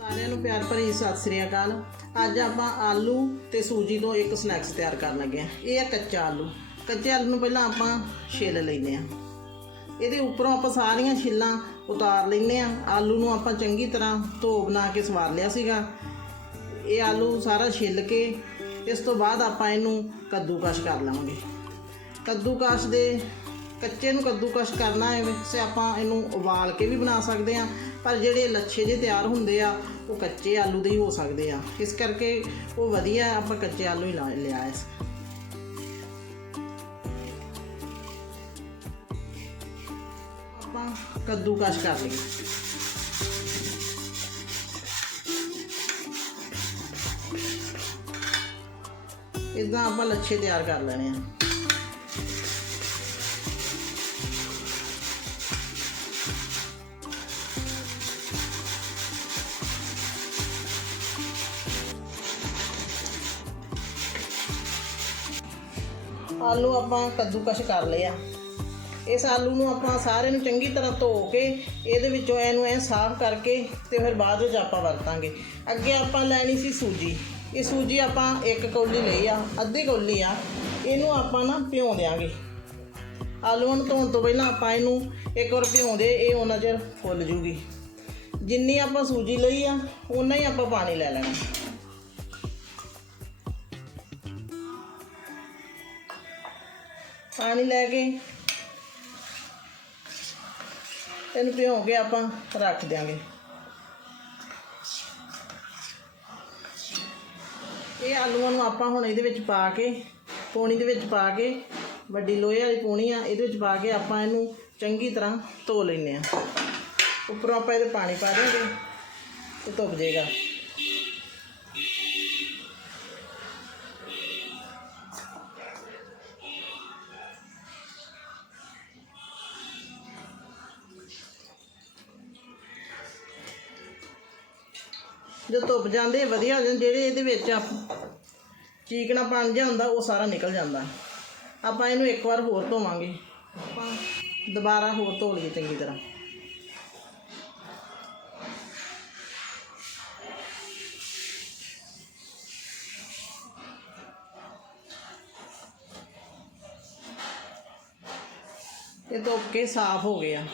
ਸਾਰਿਆਂ ਨੂੰ ਪਿਆਰ ਭਰੀ ਸਤਿ ਸ੍ਰੀ ਅਕਾਲ। ਅੱਜ ਆਪਾਂ ਆਲੂ ਤੇ ਸੂਜੀ ਤੋਂ ਇੱਕ ਸਨੈਕਸ ਤਿਆਰ ਕਰਨ ਲੱਗੇ ਆ ਇਹ ਹੈ ਕੱਚਾ ਆਲੂ। ਕੱਚੇ ਆਲੂ ਨੂੰ ਪਹਿਲਾਂ ਆਪਾਂ ਛਿੱਲ ਲੈਂਦੇ ਆ ਇਹਦੇ ਉੱਪਰੋਂ ਆਪਾਂ ਸਾਰੀਆਂ ਛਿੱਲਾਂ ਉਤਾਰ ਲੈਂਦੇ ਆ ਆਲੂ ਨੂੰ ਆਪਾਂ ਚੰਗੀ ਤਰ੍ਹਾਂ ਧੋ ਬਣਾ ਕੇ ਸਵਾਰ ਲਿਆ ਸੀਗਾ। ਇਹ ਆਲੂ ਸਾਰਾ ਛਿੱਲ ਕੇ ਇਸ ਤੋਂ ਬਾਅਦ ਆਪਾਂ ਇਹਨੂੰ ਕੱਦੂਕਸ਼ ਕਰ ਲਵਾਂਗੇ ਕੱਦੂਕਸ਼ ਦੇ ਕੱਚੇ ਨੂੰ ਕੱਦੂਕਸ਼ ਕਰਨਾ ਹੈ ਵੈਸੇ ਆਪਾਂ ਇਹਨੂੰ ਉਬਾਲ ਕੇ ਵੀ ਬਣਾ ਸਕਦੇ ਆ ਪਰ ਜਿਹੜੇ ਲੱਛੇ ਜੇ ਤਿਆਰ ਹੁੰਦੇ ਆ, ਉਹ ਕੱਚੇ ਆਲੂ ਦੇ ਹੀ ਹੋ ਸਕਦੇ ਆ। ਇਸ ਕਰਕੇ ਉਹ ਵਧੀਆ ਆਪਾਂ ਕੱਚੇ ਆਲੂ ਹੀ ਲਾ- ਲਿਆ ਇਸ ਆਪਾਂ ਕੱਦੂਕਸ਼ ਕਰ ਲਈਏ। ਇਦਾਂ ਆਪਾਂ ਲੱਛੇ ਤਿਆਰ ਕਰ ਲੈਣੇ ਆ। ਆਲੂ ਆਪਾਂ ਕੱਦੂਕਸ਼ ਕਰ ਲਿਆ ਇਸ ਆਲੂ ਨੂੰ ਆਪਾਂ ਸਾਰੇ ਨੂੰ ਚੰਗੀ ਤਰ੍ਹਾਂ ਧੋ ਕੇ ਇਹਦੇ ਵਿੱਚੋਂ ਇਹਨੂੰ ਐ ਸਾਫ਼ ਕਰਕੇ ਤੇ ਫਿਰ ਬਾਅਦ ਵਿੱਚ ਆਪਾਂ ਵਰਤਾਂਗੇ। ਅੱਗੇ ਆਪਾਂ ਲੈਣੀ ਸੀ ਸੂਜੀ। ਇਹ ਸੂਜੀ ਆਪਾਂ ਇੱਕ ਕੌਲੀ ਲਈ ਆ, ਅੱਧੀ ਕੌਲੀ ਆ। ਇਹਨੂੰ ਆਪਾਂ ਨਾ ਭਿਉਂ ਦਿਆਂਗੇ। ਆਲੂਆਂ ਨੂੰ ਧੋਣ ਤੋਂ ਪਹਿਲਾਂ ਆਪਾਂ ਇਹਨੂੰ ਇੱਕ ਵਾਰ ਭਿਉਂਦੇ, ਇਹ ਉਹਨਾਂ ਚਿਰ ਫੁੱਲ ਜੂਗੀ। ਜਿੰਨੀ ਆਪਾਂ ਸੂਜੀ ਲਈ ਆ ਉਨਾ ਹੀ ਆਪਾਂ ਪਾਣੀ ਲੈ ਲੈਣਾ। ਪਾਣੀ ਲੈ ਕੇ ਇਹਨੂੰ ਭਿਉਂ ਕੇ ਆਪਾਂ ਰੱਖ ਦਿਆਂਗੇ। ਇਹ ਆਲੂਆਂ ਨੂੰ ਆਪਾਂ ਹੁਣ ਇਹਦੇ ਵਿੱਚ ਪਾ ਕੇ, ਪੋਣੀ ਦੇ ਵਿੱਚ ਪਾ ਕੇ, ਵੱਡੀ ਲੋਹੇ ਵਾਲੀ ਪੋਣੀ ਆ, ਇਹਦੇ ਵਿੱਚ ਪਾ ਕੇ ਆਪਾਂ ਇਹਨੂੰ ਚੰਗੀ ਤਰ੍ਹਾਂ ਧੋ ਲੈਂਦੇ ਆ। ਉੱਪਰੋਂ ਆਪਾਂ ਇਹਦੇ ਪਾਣੀ ਪਾ ਦਿਆਂਗੇ ਤੇ ਧੁੱਪ ਜਾਏਗਾ। ਧੁੱਪ ਜਾਂਦੇ ਵਧੀਆ ਹੋ ਜਾਂਦੇ ਜਿਹੜੇ ਇਹਦੇ ਵਿੱਚ ਚੀਕਣਾ ਬਣ ਜਿਹਾ ਹੁੰਦਾ, ਉਹ ਸਾਰਾ ਨਿਕਲ ਜਾਂਦਾ। ਆਪਾਂ ਇਹਨੂੰ ਇੱਕ ਵਾਰ ਹੋਰ ਧੋਵਾਂਗੇ। ਆਪਾਂ ਦੁਬਾਰਾ ਹੋਰ ਧੋ ਲਈਏ ਚੰਗੀ ਤਰ੍ਹਾਂ। ਇਹ ਧੁੱਪ ਕੇ ਸਾਫ਼ ਹੋ ਗਿਆ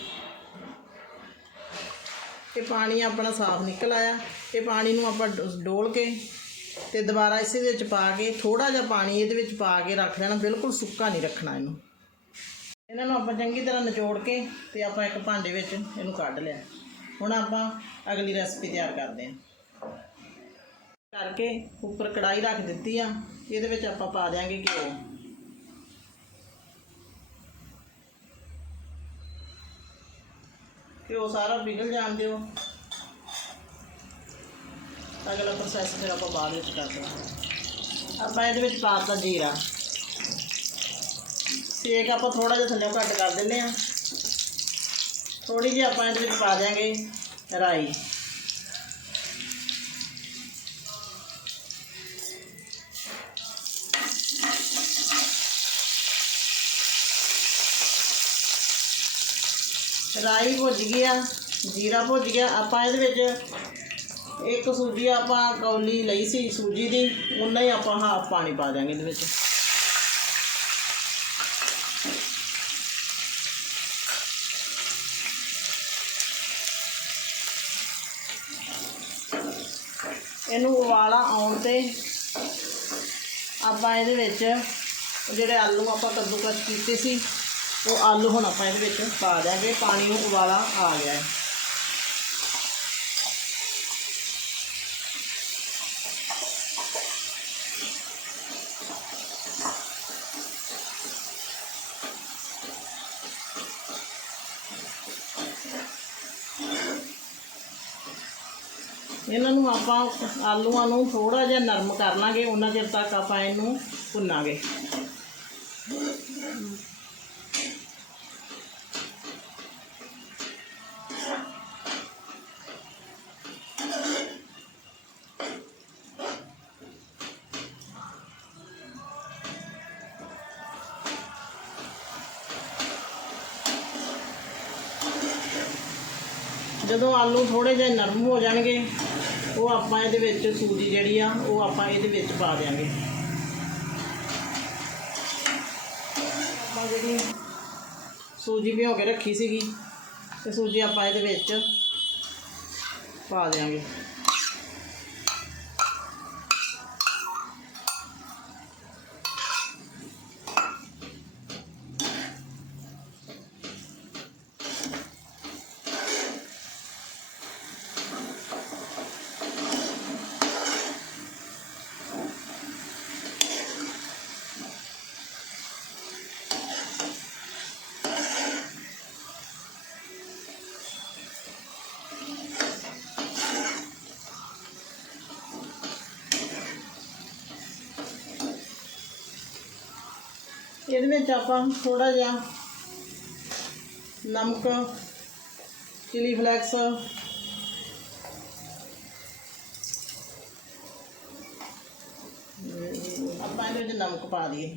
ਇਹ ਪਾਣੀ ਆਪਣਾ ਸਾਫ਼ ਨਿਕਲ ਆਇਆ। ਇਹ ਪਾਣੀ ਨੂੰ ਆਪਾਂ ਡ- ਡੋਲ ਕੇ ਤੇ ਦੁਬਾਰਾ ਇਸੇ ਦੇ ਵਿੱਚ ਪਾ ਕੇ ਥੋੜਾ ਜਿਹਾ ਪਾਣੀ ਇਹਦੇ ਵਿੱਚ ਪਾ ਕੇ ਰੱਖ ਦੇਣਾ ਬਿਲਕੁਲ ਸੁੱਕਾ ਨਹੀਂ ਰੱਖਣਾ ਇਹਨੂੰ। ਇਹਨਾਂ ਨੂੰ ਆਪਾਂ ਚੰਗੀ ਤਰ੍ਹਾਂ ਨਿਚੋੜ ਕੇ ਤੇ ਆਪਾਂ ਇੱਕ ਭਾਂਡੇ ਵਿੱਚ ਇਹਨੂੰ ਕੱਢ ਲਿਆ। ਹੁਣ ਆਪਾਂ ਅਗਲੀ ਰੈਸਪੀ ਤਿਆਰ ਕਰਦੇ ਹਾਂ। ਕਰਕੇ ਉੱਪਰ ਕੜਾਈ ਰੱਖ ਦਿੱਤੀ ਆ। ਇਹਦੇ ਵਿੱਚ ਆਪਾਂ ਪਾ ਦਿਆਂਗੇ ਘਿਓ। ਘਿਓ ਸਾਰਾ ਪਿਘਲ ਜਾਣ ਦਿਓ। ਅਗਲਾ ਪ੍ਰੋਸੈਸ ਫਿਰ ਆਪਾਂ ਬਾਅਦ ਵਿੱਚ ਕਰਦੇ ਹਾਂ ਆਪਾਂ ਇਹਦੇ ਵਿੱਚ ਪਾਤਾ ਜੀਰਾ। ਸੇਕ ਆਪਾਂ ਥੋੜਾ ਜਿਹਾ ਥੱਲੇ ਘੱਟ ਕਰ ਦਿੰਦੇ ਆ ਥੋੜੀ ਜਿਹੀ ਆਪਾਂ ਇਹਦੇ ਵਿੱਚ ਪਾ ਦਿਆਂਗੇ ਰਾਈ ਰਾਈ ਭੁੱਜ ਗਿਆ ਜੀਰਾ ਭੁੱਜ ਗਿਆ। ਆਪਾਂ ਇਹਦੇ ਵਿੱਚ ਇੱਕ ਸੂਜੀ ਆਪਾਂ ਕੌਲੀ ਲਈ ਸੀ ਸੂਜੀ ਦੀ ਉਹਨਾਂ ਹੀ ਆਪਾਂ ਹਾਫ ਪਾਣੀ ਪਾ ਦਿਆਂਗੇ ਇਹਦੇ ਵਿੱਚ। ਇਹਨੂੰ ਉਬਾਲਾ ਆਉਣ ਤੇ ਆਪਾਂ ਇਹਦੇ ਵਿੱਚ ਜਿਹੜੇ ਆਲੂ ਆਪਾਂ ਕੱਦੂਕਸ ਕੀਤੇ ਸੀ ਉਹ ਆਲੂ ਹੁਣ ਆਪਾਂ ਇਹਦੇ ਵਿੱਚ ਪਾ ਦਿਆਂਗੇ, ਪਾਣੀ ਨੂੰ ਉਬਾਲਾ ਆ ਗਿਆ ਹੈ। ਇਹਨਾਂ ਨੂੰ ਆਪਾਂ ਆਲੂਆਂ ਨੂੰ ਥੋੜਾ ਜਿਹਾ ਨਰਮ ਕਰ ਲਾਂਗੇ, ਉਹਨਾਂ ਚਿਰ ਤੱਕ ਆਪਾਂ ਇਹਨੂੰ ਭੁੰਨਾਂਗੇ। ਜਦੋਂ ਆਲੂ ਥੋੜੇ ਜਿਹੇ ਨਰਮ ਹੋ ਜਾਣਗੇ, ਉਹ ਆਪਾਂ ਇਹਦੇ ਵਿੱਚ ਸੂਜੀ ਜਿਹੜੀ ਆ, ਉਹ ਆਪਾਂ ਇਹਦੇ ਵਿੱਚ ਪਾ ਦਿਆਂਗੇ। ਆਪਾਂ ਜਿਹੜੀ ਸੂਜੀ ਭਿਓ ਕੇ ਰੱਖੀ ਸੀਗੀ, ਤੇ ਸੂਜੀ ਆਪਾਂ ਇਹਦੇ ਵਿੱਚ ਪਾ ਦਿਆਂਗੇ। ਇਹਦੇ ਵਿੱਚ ਆਪਾਂ ਥੋੜਾ ਜਿਹਾ ਨਮਕ ਚਿਲੀ ਫਲੈਕਸ ਆਪਾਂ ਇਹਦੇ ਵਿੱਚ ਨਮਕ ਪਾ ਦਈਏ।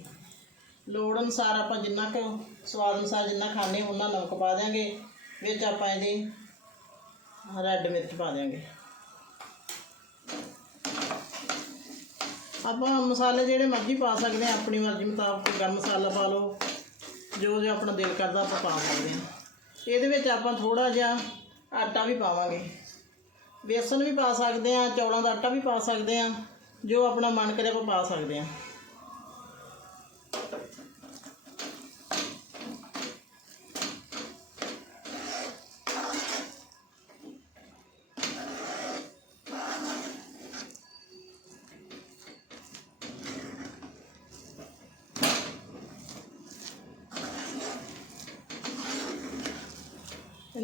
ਲੋੜ ਅਨੁਸਾਰ ਆਪਾਂ ਜਿੰਨਾ ਕੁ ਸਵਾਦ ਅਨੁਸਾਰ ਜਿੰਨਾ ਖਾਣੇ ਉਹਨਾਂ ਨਮਕ ਪਾ ਦਿਆਂਗੇ। ਵਿੱਚ ਆਪਾਂ ਇਹਦੇ ਰੈੱਡ ਮਿਰਚ ਪਾ ਦਿਆਂਗੇ। ਆਪਾਂ ਮਸਾਲੇ ਜਿਹੜੇ ਮਰਜ਼ੀ ਪਾ ਸਕਦੇ ਆ ਆਪਣੀ ਮਰਜ਼ੀ ਮੁਤਾਬਕ ਗਰਮ ਮਸਾਲਾ ਪਾ ਲਓ। ਜੋ ਜੋ ਆਪਣਾ ਦਿਲ ਕਰਦਾ ਆਪਾਂ ਪਾ ਸਕਦੇ ਆ ਇਹਦੇ ਵਿੱਚ ਆਪਾਂ ਥੋੜਾ ਜਿਹਾ ਆਟਾ ਵੀ ਪਾਵਾਂਗੇ। ਬੇਸਨ ਵੀ ਪਾ ਸਕਦੇ ਆ ਚੌਲਾਂ ਦਾ ਆਟਾ ਵੀ ਪਾ ਸਕਦੇ ਆ ਜੋ ਆਪਣਾ ਮਨ ਕਰੇ ਆਪਾਂ ਪਾ ਸਕਦੇ ਆ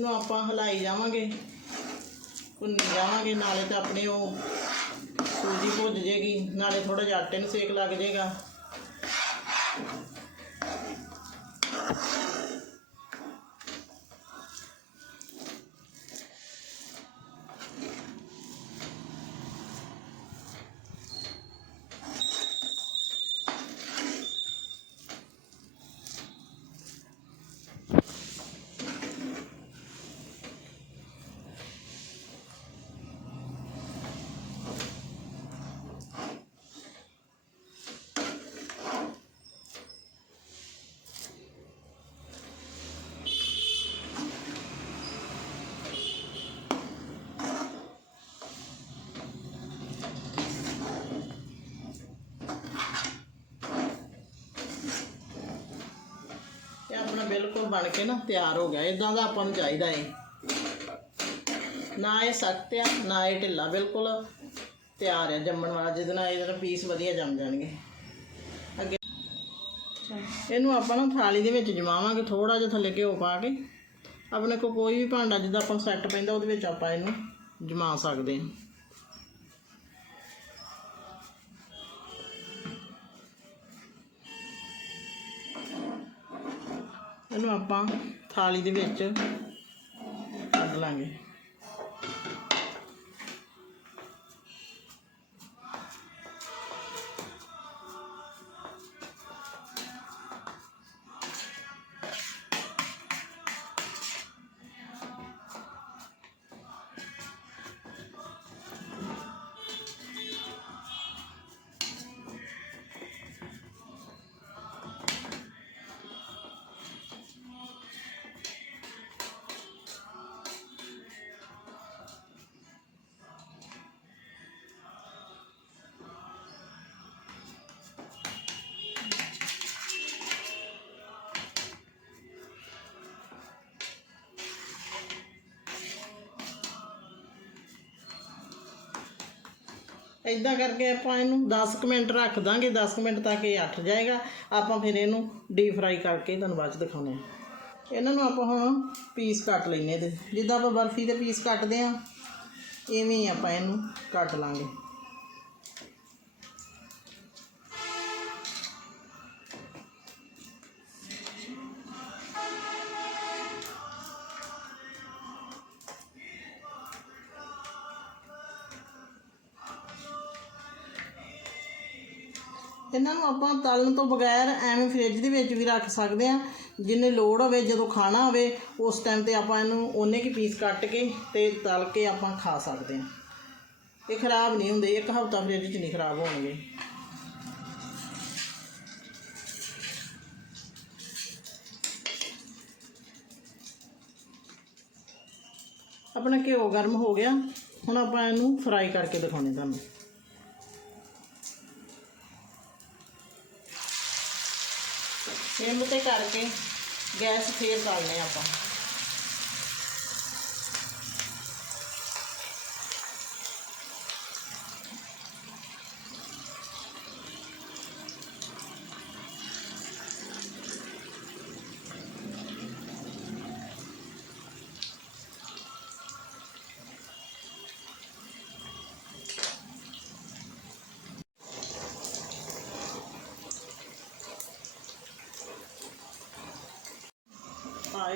ਇਹਨੂੰ ਆਪਾਂ ਹਿਲਾਈ ਜਾਵਾਂਗੇ, ਭੁੰਨੀ ਜਾਵਾਂਗੇ, ਨਾਲੇ ਤਾਂ ਆਪਣੇ ਉਹ ਸੂਜੀ ਭੁੱਜ ਜੇਗੀ, ਨਾਲੇ ਥੋੜਾ ਜਿਹਾ ਆਟੇ ਨੂੰ ਸੇਕ ਲੱਗ ਜੇਗਾ ਇਹ ਆਪਣਾ ਬਿਲਕੁਲ ਬਣ ਕੇ ਨਾ ਤਿਆਰ ਹੋ ਗਿਆ। ਇਦਾਂ ਦਾ ਆਪਾਂ ਨੂੰ ਚਾਹੀਦਾ ਏ। ਨਾ ਇਹ ਸਖਤ ਆ, ਨਾ ਇਹ ਢਿੱਲਾ, ਬਿਲਕੁਲ ਤਿਆਰ ਆ ਜੰਮਣ ਵਾਲਾ। ਜਿਹਦੇ ਨਾਲ ਇਹਦੇ ਨਾਲ ਪੀਸ ਵਧੀਆ ਜੰਮ ਜਾਣਗੇ। ਅੱਗੇ ਇਹਨੂੰ ਆਪਾਂ ਨਾ ਥਾਲੀ ਦੇ ਵਿੱਚ ਜਮਾਵਾਂਗੇ ਥੋੜਾ ਜਿਹਾ ਥੱਲੇ ਘਿਓ ਪਾ ਕੇ। ਆਪਣੇ ਕੋਲ ਕੋਈ ਵੀ ਭਾਂਡਾ ਜਿੱਦਾਂ ਆਪਾਂ ਨੂੰ ਸੈੱਟ ਪੈਂਦਾ, ਉਹਦੇ ਵਿੱਚ ਆਪਾਂ ਇਹਨੂੰ ਜਮਾ ਸਕਦੇ ਹਾਂ। ਇਹਨੂੰ ਆਪਾਂ ਥਾਲੀ ਦੇ ਵਿੱਚ ਕੱਢ ਲਾਂਗੇ। ਇਦਾਂ ਕਰਕੇ ਆਪਾਂ ਇਹਨੂੰ 10 ਕੁ ਮਿੰਟ ਰੱਖ ਦਾਂਗੇ 10 ਕੁ ਮਿੰਟ ਤੱਕ ਇਹ ਅੱਠ ਜਾਏਗਾ। ਆਪਾਂ ਫਿਰ ਇਹਨੂੰ ਡੀਪ ਫਰਾਈ ਕਰਕੇ ਤੁਹਾਨੂੰ ਬਾਅਦ ਚ ਦਿਖਾਉਂਦੇ ਆ ਇਹਨਾਂ ਨੂੰ ਆਪਾਂ ਹੁਣ ਪੀਸ ਕੱਟ ਲੈਨੇ ਤੇ ਜਿੱਦਾਂ ਆਪਾਂ ਬਰਫੀ ਦੇ ਪੀਸ ਕੱਟਦੇ ਆ ਐਵੇਂ ਹੀ ਆਪਾਂ ਇਹਨੂੰ ਕੱਟ ਲਾਂਗੇ। ਨੂੰ ਆਪਾਂ ਤਲਣ ਤੋਂ ਬਗੈਰ ਐਵੇਂ ਫ੍ਰਿਜ ਦੇ ਵਿੱਚ ਵੀ ਰੱਖ ਸਕਦੇ ਆ ਜਿੰਨੇ ਲੋੜ ਹੋਵੇ, ਜਦੋਂ ਖਾਣਾ ਹੋਵੇ, ਉਸ ਟਾਈਮ ਤੇ ਆਪਾਂ ਇਹਨੂੰ ਉਹਨੇ ਕੀ ਪੀਸ ਕੱਟ ਕੇ ਤੇ ਤਲ ਕੇ ਆਪਾਂ ਖਾ ਸਕਦੇ ਹਾਂ। ਇਹ ਖਰਾਬ ਨਹੀਂ ਹੁੰਦੇ, ਇੱਕ ਹਫ਼ਤਾ ਫਰਿੱਜ 'ਚ ਨਹੀਂ ਖਰਾਬ ਹੋਣਗੇ। ਆਪਣਾ ਘਿਓ ਗਰਮ ਹੋ ਗਿਆ। ਹੁਣ ਆਪਾਂ ਇਹਨੂੰ ਫਰਾਈ ਕਰਕੇ ਦਿਖਾਉਣੇ ਤੁਹਾਨੂੰ। ਸਿਮ ਤੇ ਕਰਕੇ ਗੈਸ ਫੇਰ ਕਰਨੇ ਆਪਾਂ।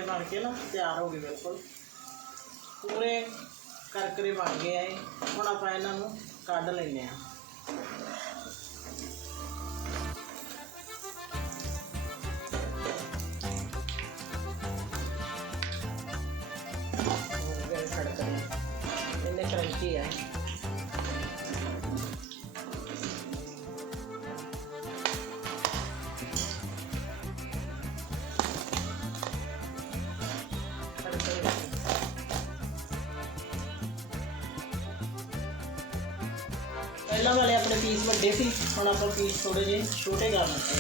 ਬਣ ਕੇ ਨਾ ਤਿਆਰ ਹੋ ਗਏ ਬਿਲਕੁਲ। ਪੂਰੇ ਕਰਕਰੇ ਬਣ ਗਏ ਆ ਇਹ। ਹੁਣ ਆਪਾਂ ਇਹਨਾਂ ਨੂੰ ਕੱਢ ਲੈਂਦੇ ਆ ਇਹਨੇ ਕਰੰਚੀ ਆ ਪਹਿਲਾਂ ਵਾਲੇ ਆਪਣੇ ਪੀਸ ਵੱਡੇ ਸੀ, ਹੁਣ ਆਪਾਂ ਪੀਸ ਥੋੜੇ ਜਿਹੇ ਛੋਟੇ ਕਰ ਦਿੱਤੇ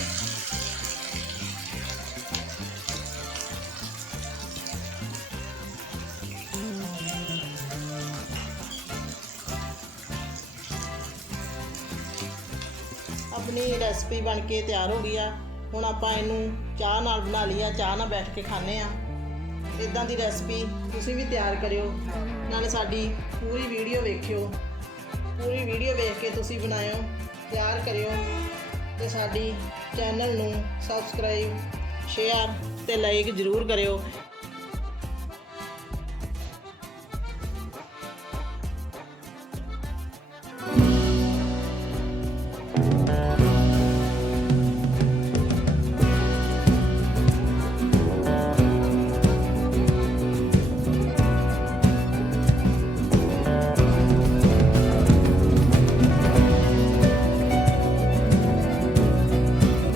ਆਪਣੀ ਰੈਸਪੀ ਬਣ ਕੇ ਤਿਆਰ ਹੋ ਗਈ ਆ। ਹੁਣ ਆਪਾਂ ਇਹਨੂੰ ਚਾਹ ਨਾਲ ਬਣਾ ਲਈ ਆ, ਚਾਹ ਨਾਲ ਬੈਠ ਕੇ ਖਾਣੇ ਆ ਇਦਾਂ ਦੀ ਰੈਸਪੀ ਤੁਸੀਂ ਵੀ ਤਿਆਰ ਕਰਿਓ। ਨਾਲੇ ਸਾਡੀ ਪੂਰੀ ਵੀਡੀਓ ਵੇਖਿਓ। ਪੂਰੀ ਵੀਡੀਓ ਵੇਖ ਕੇ ਤੁਸੀਂ ਬਣਾਇਓ, ਤਿਆਰ ਕਰਿਓ ਤੇ ਸਾਡੀ ਚੈਨਲ ਨੂੰ ਸਬਸਕ੍ਰਾਈਬ ਸ਼ੇਅਰ ਤੇ ਲਾਈਕ ਜ਼ਰੂਰ ਕਰਿਓ।